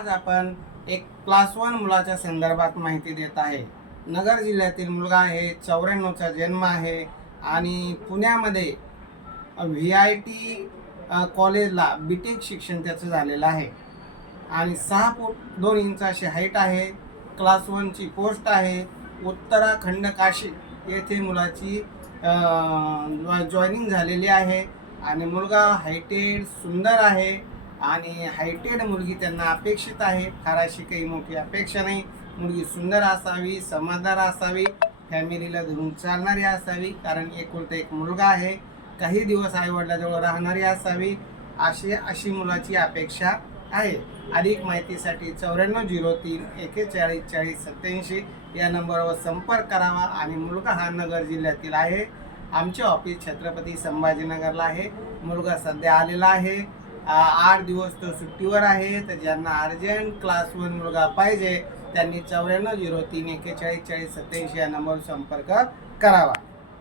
आज आपण एक क्लास 1 मुलाच्या संदर्भात माहिती देत आहे। नगर जिल्ह्यातील मुलगा आहे, 94चा जन्म आहे आणि पुण्यामध्ये VIT कॉलेजला BTech शिक्षण त्याचं झालेलं आहे आणि 6 फूट 2 इंच अशी हाईट आहे। क्लास 1ची पोस्ट आहे। उत्तराखंड काशी येथे मुलाची जॉईनिंग झालेली आहे आणि मुलगा हायटेड सुंदर आहे आणि हायटेड मुलगी त्यांना अपेक्षित आहे। फार अशी काही मोठी अपेक्षा नाही। मुलगी सुंदर असावी, समजदार असावी, फॅमिलीला धरून चालणारी असावी, कारण एकुलता एक मुलगा आहे, काही दिवस आईवडिलाजवळ राहणारी असावी, अशी मुलाची अपेक्षा आहे। अधिक माहितीसाठी 9403 41 40 87 या नंबरवर संपर्क करावा आणि मुलगा हा नगर जिल्ह्यातील आहे। आमचे ऑफिस छत्रपती संभाजीनगरला आहे। मुलगा सध्या आलेला आहे, 8 दिवस तो सुट्टीवर आहे। तर ज्यांना अर्जंट क्लास 1 मुलगा पाहिजे त्यांनी 9403 41 40 87 या नंबरवर संपर्क करावा।